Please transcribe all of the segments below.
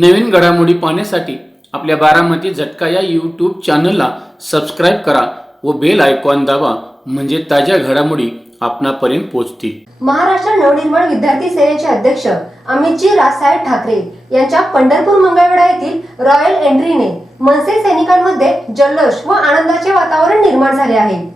नवीन घडामोडी पाहण्यासाठी आपल्या बारामती झटका या यूट्यूब चॅनलला सबस्क्राईब करा व बेल आयकॉन दाबा, म्हणजे ताज्या घडामोडी आपणापर्यंत पोहोचतील. महाराष्ट्र नवनिर्माण विद्यार्थी सेनेचे अध्यक्ष अमितजी राजसाहेब ठाकरे यांच्या पंढरपूर मंगळवेढा येथील रॉयल एंट्रीने मनसे सैनिकांमध्ये जल्लोष व आनंदाचे वातावरण निर्माण झाले आहे.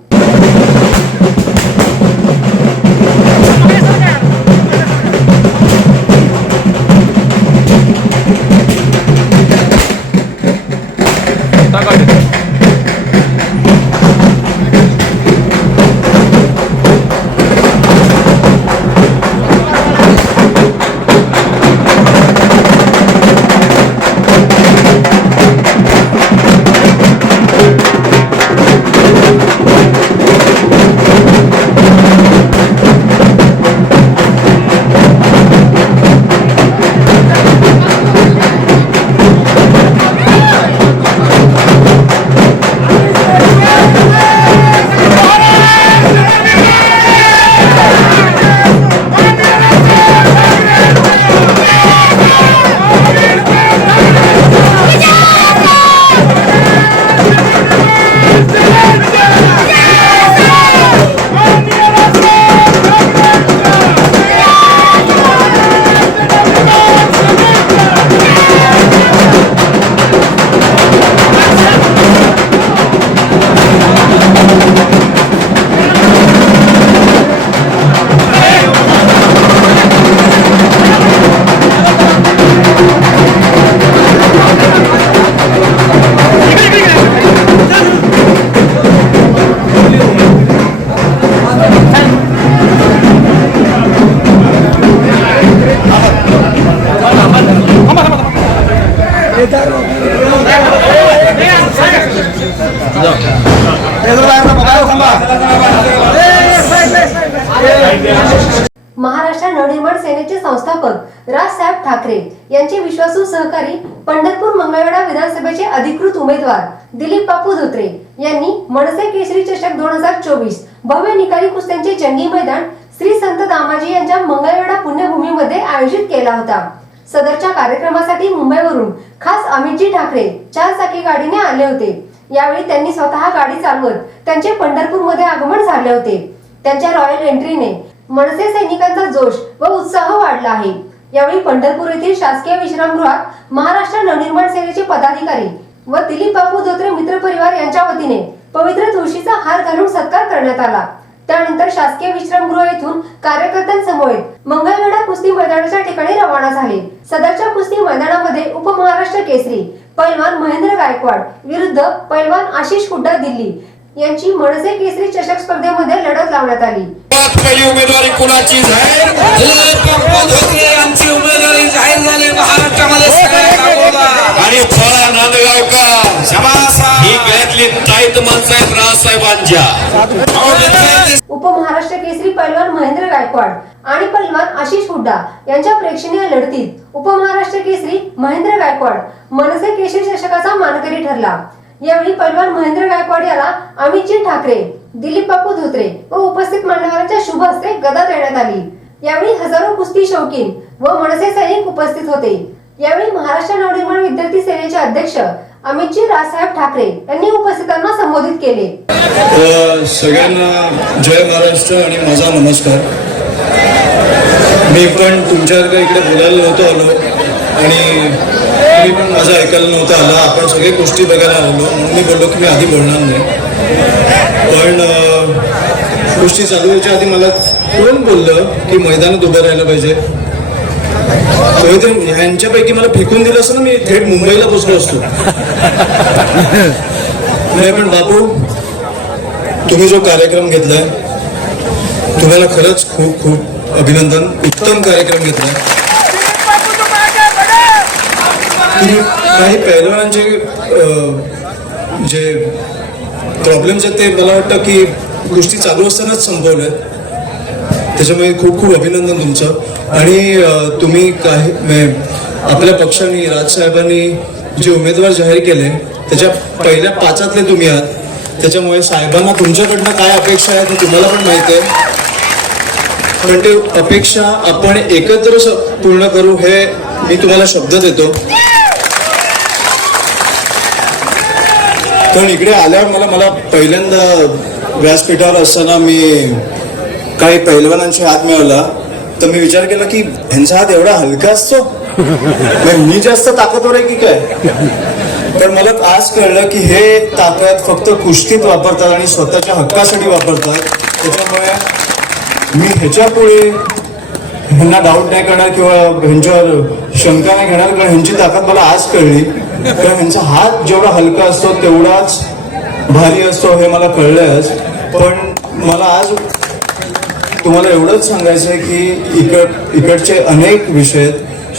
महाराष्ट्र नवनिर्माण सेनेचे संस्थापक राजसाहेब ठाकरे यांचे विश्वासू सहकारी पंढरपूर मंगळवेढा विधानसभेचे अधिकृत उमेदवार दिलीप बापू धोत्रे यांनी मनसे केसरी चषक 2024 भव्य निकाली कुस्त्यांचे जंगी मैदान श्री संत दामाजी यांच्या मंगळवेढा पुण्यभूमीमध्ये आयोजित केला होता. सदरच्या कार्यक्रमासाठी मुंबईवरून खास अमितजी ठाकरे 4 चाकी गाडीने आले होते. यावेळी त्यांनी स्वतः गाडी चालवत त्यांचे पंढरपूर मध्ये आगमन झाले होते. त्यांच्या रॉयल एंट्रीने मनसे सैनिकांचा जोश व उत्साह वाढला आहे. यावेळी पंढरपूर येथील शासकीय विश्रामगृहात महाराष्ट्र नवनिर्माण सेनेचे पदाधिकारी व दिलीप बापू धोत्रे मित्र परिवार यांच्या वतीने पवित्र तुळशीचा हार घालून सत्कार करण्यात आला. त्यानंतर शासकीय विश्रामगृह येथून कार्यकर्त्यांसमवेत मंगळवेढा कुस्ती मैदानाच्या ठिकाणी रवाना झाले. सदरच्या कुस्ती मैदानामध्ये उपमहाराष्ट्र केसरी पैलवान महेंद्र गायकवाड विरुद्ध पैलवान आशिष हुड्डा दिल्ली यांची मनसे केसरी चषक स्पर्धेमध्ये लढत लावण्यात आली. पहिली उमेदवारी कुणाची जाहीर? उमेदवारी जाहीर झाली महाराष्ट्रामध्ये आणि थोडा नांदगावकर ही गळ्यातली ताईत माणसं आहेत राजसाहेबांच्या. उपमहाराष्ट्र केसरी पैलवान महेंद्र गायकवाड आणि पैलवान आशिष हुड्डा यांच्या प्रेक्षणीय लढतीत उपमहाराष्ट्र केसरी महेंद्र गायकवाड मनसे केसरी चषकाचा मानकरी ठरला. यावेळी पैलवान महेंद्र गायकवाड याला अमितजी ठाकरे, दिलीप बापू धोत्रे व उपस्थित मान्यवरांच्या शुभ हस्ते गदा देण्यात आली. यावेळी हजारो कुस्ती शौकीन व मनसे सैनिक उपस्थित होते. यावेळी महाराष्ट्र नवनिर्माण विद्यार्थी सेनेचे अध्यक्ष अमितजी राजसाहेब ठाकरे यांनी उपस्थितांना संबोधित केले. सगळ्यांना जय महाराष्ट्र आणि माझा नमस्कार. मी पण तुमच्यासारखं इकडे बोलायला नव्हतो आलो आणि मी पण माझं ऐकायला नव्हतं आलं. आपण सगळे गोष्टी बघायला आलो म्हणून मी बोललो की मी आधी बोलणार नाही. पण गोष्टी चालू व्हायच्या आधी मला कोण बोललं की मैदानात उभं राहायला पाहिजे. ह्यांच्यापैकी मला फेकून दिलं असं ना मी थेट मुंबईला पोचलो असतो. नाही पण बापू, तुम्ही जो कार्यक्रम घेतलाय तुम्हाला खरंच खूप खूप अभिनंदन. उत्तम कार्यक्रम घेतलाय. तुम्ही काही पैलवानांचे जे प्रॉब्लेम्स आहेत ते मला वाटतं की गोष्टी चालू असतानाच संपवल्या. त्याच्यामुळे खूप खूप अभिनंदन तुमचं. आणि तुम्ही काही आपल्या पक्षाने राजसाहेबांनी जे उमेदवार जाहीर केले त्याच्या पहिल्या 5 तुम्ही आहात. त्याच्यामुळे साहेबांना तुमच्याकडनं काय अपेक्षा आहे ते तुम्हाला पण माहिती आहे. पण ते अपेक्षा आपण एकत्र पूर्ण करू हे मी तुम्हाला शब्द देतो. कारण इकडे आल्यावर मला पहिल्यांदा व्यासपीठावर असताना मी काही पैलवानांशी हात मिळवला तर मी विचार केला की ह्यांचा हात एवढा हलका असतो मी जास्त ताकदवर आहे की काय. पण मला आज कळलं की हे ताकद फक्त कुस्तीत वापरतात आणि स्वतःच्या हक्कासाठी वापरतात. त्याच्यामुळे मी ह्याच्या पुढे ह्यांना डाऊट नाही करणार किंवा ह्यांच्यावर शंका नाही घेणार, कारण ह्यांची ताकद मला आज कळली. कारण ह्यांचा हात जेवढा हलका असतो तेवढाच भारी असतो हे मला कळलंय आज. पण मला आज तुम्हाला एवढंच सांगायचं आहे की इकडचे अनेक विषय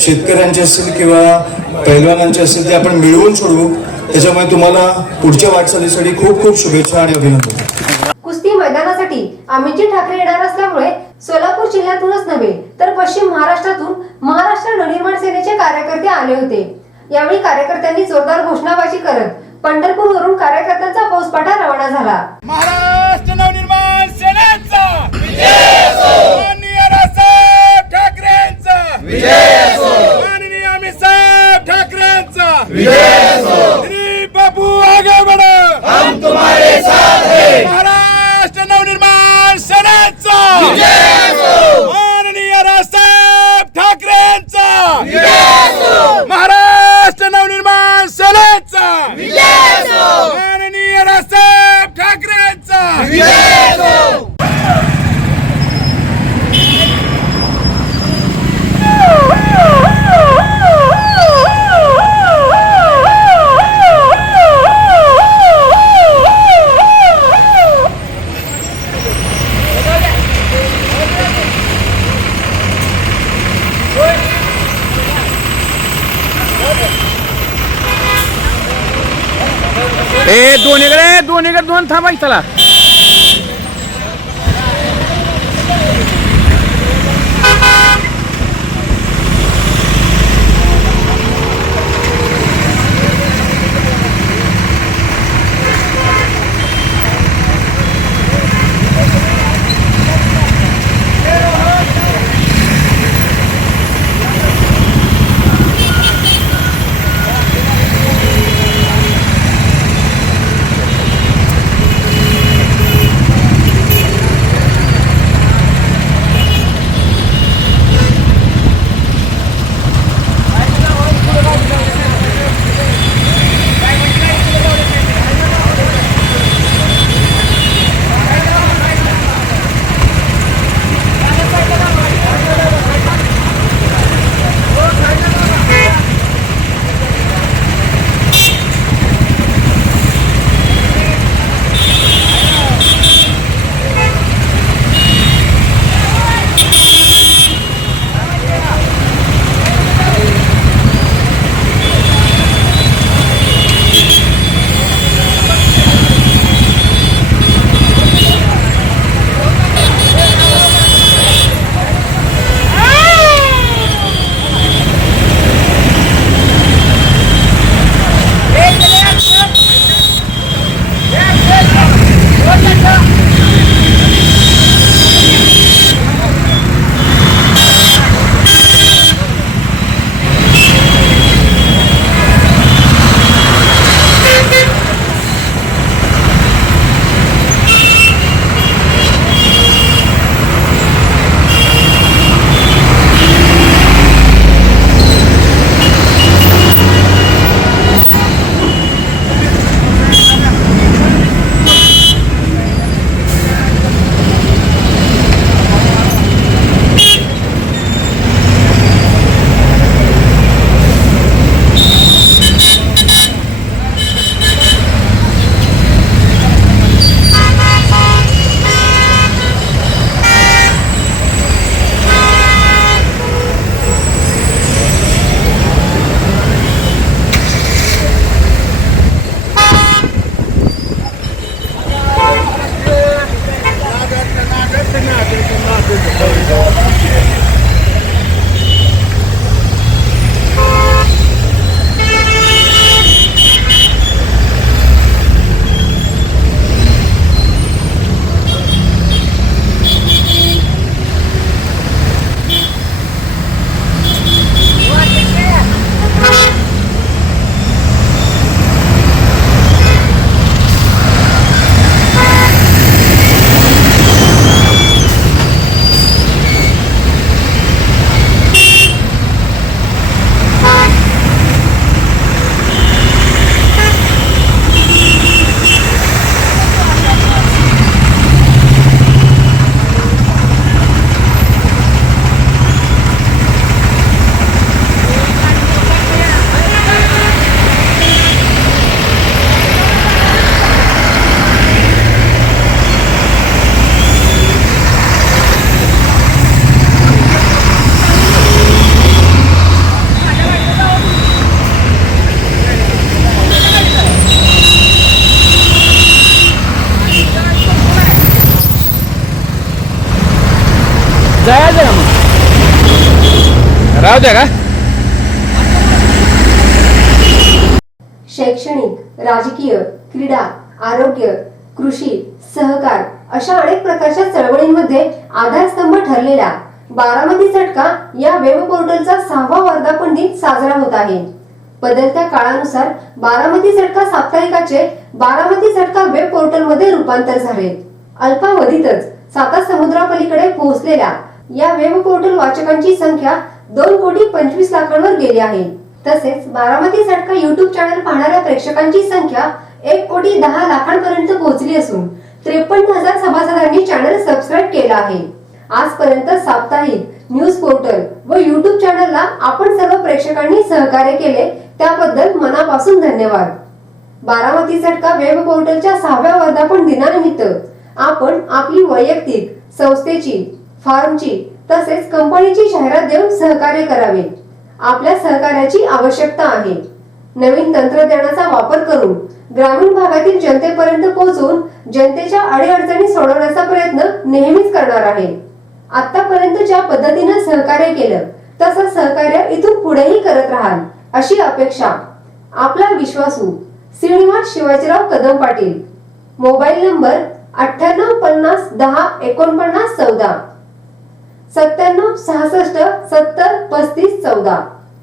शेतकऱ्यांचे असतील किंवा पैलवानांचे असतील ते आपण मिळवून सोडवू. त्याच्यामुळे तुम्हाला पुढच्या वाटचालीसाठी खूप खूप शुभेच्छा आणि अभिनंदन. कुस्ती मैदानासाठी अमितजी ठाकरे येणार असल्यामुळे सोलापूर जिल्ह्यातूनच नव्हे तर पश्चिम महाराष्ट्रातून महाराष्ट्र नवनिर्माण सेनेचे कार्यकर्ते आले होते. यावेळी कार्यकर्त्यांनी जोरदार घोषणाबाजी करत पंढरपूरवरून कार्यकर्त्यांचा फौजफाटा रवाना झाला. महाराष्ट्र नवनिर्माण सेनेचा विजय असो, माननीय राजसाहेब ठाकरेंचा विजय असो, माननीय अमितसाहेब ठाकरेंचा विजय असो. दिलीप बापू आगे बढ़ो, हम तुम्हारे साथ हैं. महाराष्ट्र नवनिर्माण सेनेचा विजय असो, माननीय राजसाहेब ठाकरेंचा विजय असो. महाराष्ट्र नवनिर्माण सेनेचा विजय असो, माननीय राजसाहेब ठाकरेंचा विजय असो. दोन थांबाय चला. जायचं का मग राहू द्या का शैक्षणिक, राजकीय, क्रीडा, आरोग्य, कृषी, सहकार अशा अनेक प्रकारच्या चळवळींमध्ये आधारस्तंभ ठरलेला बारामती झटका या वेब पोर्टलचा 6वा वर्धापन दिन साजरा होत आहे. बदलत्या काळानुसार बारामती झटका साप्ताहिकाचे बारामती झटका वेब पोर्टल मध्ये रूपांतर झाले. अल्पावधीतच साता समुद्रापलीकडे पोहोचलेल्या या वेब पोर्टल वाचकांची संख्या 2,25,00,000 गेली आहे. तसेच बारामती झटका युट्यूब चॅनल पाहणाऱ्या प्रेक्षकांची संख्या 1,10,00,000 पर्यंत पोहोचली असून 53,000 सभासदांनी चॅनल सबस्क्राईब केला आहे. आजपर्यंत साप्ताहिक न्यूज पोर्टल व युट्यूब चॅनलला आपण सर्व प्रेक्षकांनी सहकार्य केले त्याबद्दल मनापासून धन्यवाद. बारामती झटका वेब पोर्टलच्या 6व्या वर्धापन दिनानिमित्त आपण आपली वैयक्तिक, संस्थेची, फार्मची तसेच कंपनीची जाहिरात देऊन सहकार्य करावे. आपल्या सहकार्याची आवश्यकता आहे. नवीन तंत्रज्ञानाचा वापर करून ग्रामीण भागातील जनतेपर्यंत पोहोचून जनतेच्या अडीअडचणी सोडवण्याचा प्रयत्न नेहमीच करणार आहे. आतापर्यंत ज्या पद्धतीने सहकार्य केलं तसं सहकार्य इथून पुढेही करत राहाल अशी अपेक्षा. आपला विश्वासू श्रीनिवास शिवाजीराव कदम पाटील. Mobile number 98 50 10 49 14 97 66 70 35 14.